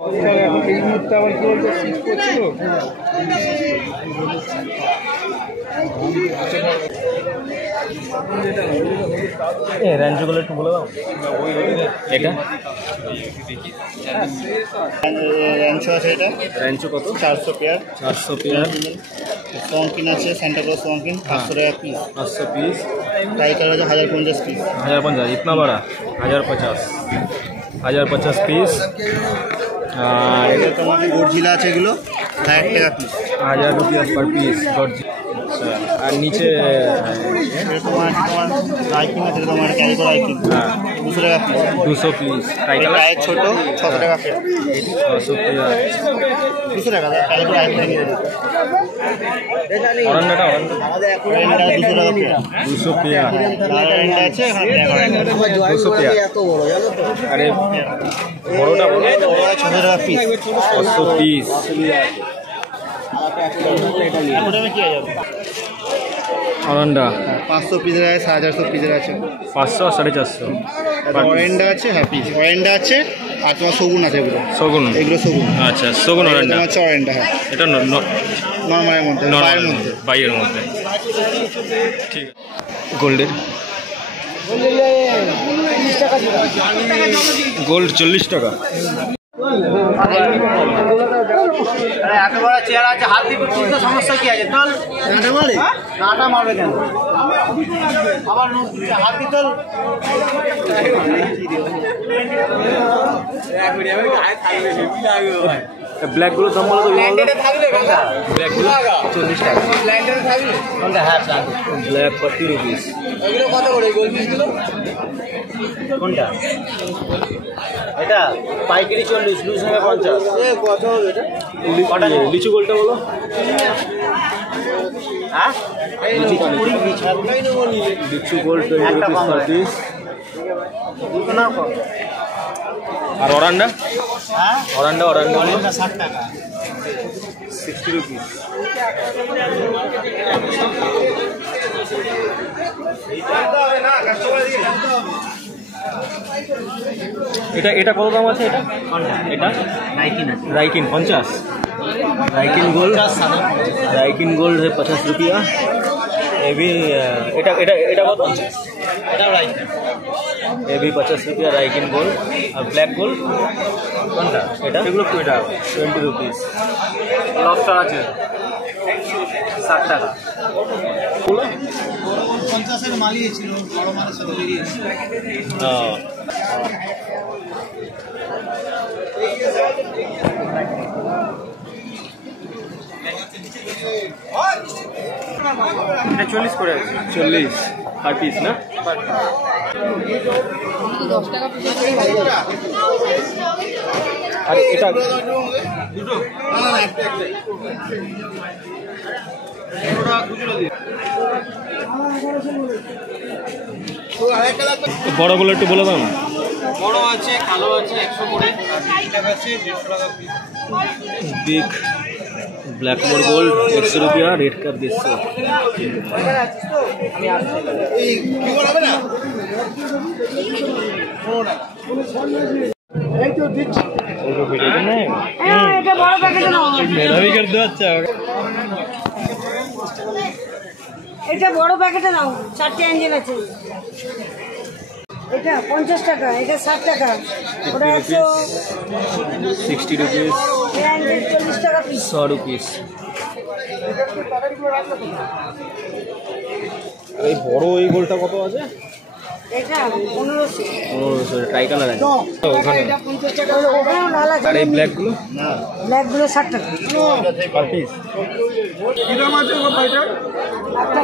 এই মুহূর্তে আবার কি বলতো শীত করছিল রেঞ্জগুলো একটু বলে দাও এটা র্যাঞ্চো আছে এটা রেঞ্জ কত 400 পেয়ার 400 পেয়ার সোয়াঙ্কিন আছে সেন্টা ক্লজ সোয়াঙ্কিন 500 টাকা পিস 500 পিস টাইগার আছে 1050 পিস 1050 इतना बड़ा 1050 পিস আর এটা তোমার গর্জিলা আছে এগুলো 1000 টাকা পিস 1000 रुपया पर पीस আর নিচে তোমার রাইকিন আছে তোমার ক্যারিকো রাইকিন 200 টাকা পিস 200 পিস টাইগার ছোট 600 টাকা পেয়ার 600 পেয়ার 200 টাকা ক্যারিকো রাইকিন অরন্ডাটা এটা 200 টাকা পেয়ার 200 পেয়ার লারেন্ডা আছে এখানে 200 পেয়ার এত বড় জানো তো আরে বড়টা বড় 600 টাকা পিস 600 পিস অরন্ডা 500 পিসের আছে 450 পিসের আছে 500 আর 450 অরেন্ডা আছে হ্যাঁ পিস অরেন্ডা আছে আর তোমার শগুন আছে এগুলো শগুন এগুলো শগুন আচ্ছা শগুন অরন্ডা তোমার হচ্ছে অরেন্ডা হ্যাঁ এটা নর্মালের মধ্যে বাইরের মধ্যে বাইরের মধ্যে ঠিক আছে গোল্ডের গোল্ড 40 টাকা এত বড় চেয়ার আছে হাত দিয়ে তুলতে সমস্যা কি আছে চল নাটা মারে নাটা মারবে কেন আবার হাত দিয়ে চল ব্ল্যাক গুলো দাম বলো তো ব্ল্যাক গুলো 40 টাকা ব্ল্যান্ডারে থাকবে কোনটা হ্যাঁ ব্ল্যাক 40 রুপিস এগুলো কত করে গোল পিসগুলো কোনটা এটা পাইকারি 40 লুজ হবে 50 এ কত হবে এটা লিচু গোলটা বলো হ্যাঁ লিচু গোল্ড 20 রুপিস পার পিস আর অরান্ডা হ্যাঁ অরান্ডা 60 টাকা 60 রুপিস এটা এটা কত দাম আছে এটা এটা রাইকিন 50 राइकिन गोल्ड है 50 रुपया ये भी এটা কত ये भी 50 रुपया राइकिन गोल्ड और ब्लैक गोल्ड কোনটা এটা এগুলো 20 রুপিস লবস্টার আছে 60 টাকা 50 এর মালই ছিল বড় মালের সাথে বেরিয়েছে এটা 40 করে আছে 40 পার পিস না 10 টাকা পিস আর এটা দুটো না একটা পুরোটা খুচরো দিই তো আরেকটা বড়গুলো একটু বলে দাও না বড় আছে কালো আছে 100 করে আর 20 টাকা আছে 150 টাকা পিস बिग ब्लैक मोर गोल्ड 100 रुपया रेट कर 150 এই কি বলবে না এই তো দিচ্ছি ওটা ভিডিও নেই এটা বড় প্যাকেট নাও मेरा भी कर दो अच्छा এটা বড় প্যাকেটে নাও 4টি ইঞ্জিন আছে এটা 50 টাকা এটা 60 টাকা ওটা 60 रुपीस এটা 40 টাকা পিস 100 रुपीस এই বড় এই গোলটা কত আছে এটা 1500 ও সরি ট্রাই কালার আছে ওখানে এটা 50 টাকা ওখানেও লাল আছে আর এই ব্ল্যাক গুলো ব্ল্যাক গুলো 60 টাকা পার পিস কি দাম আছে গো ভাইটা একটা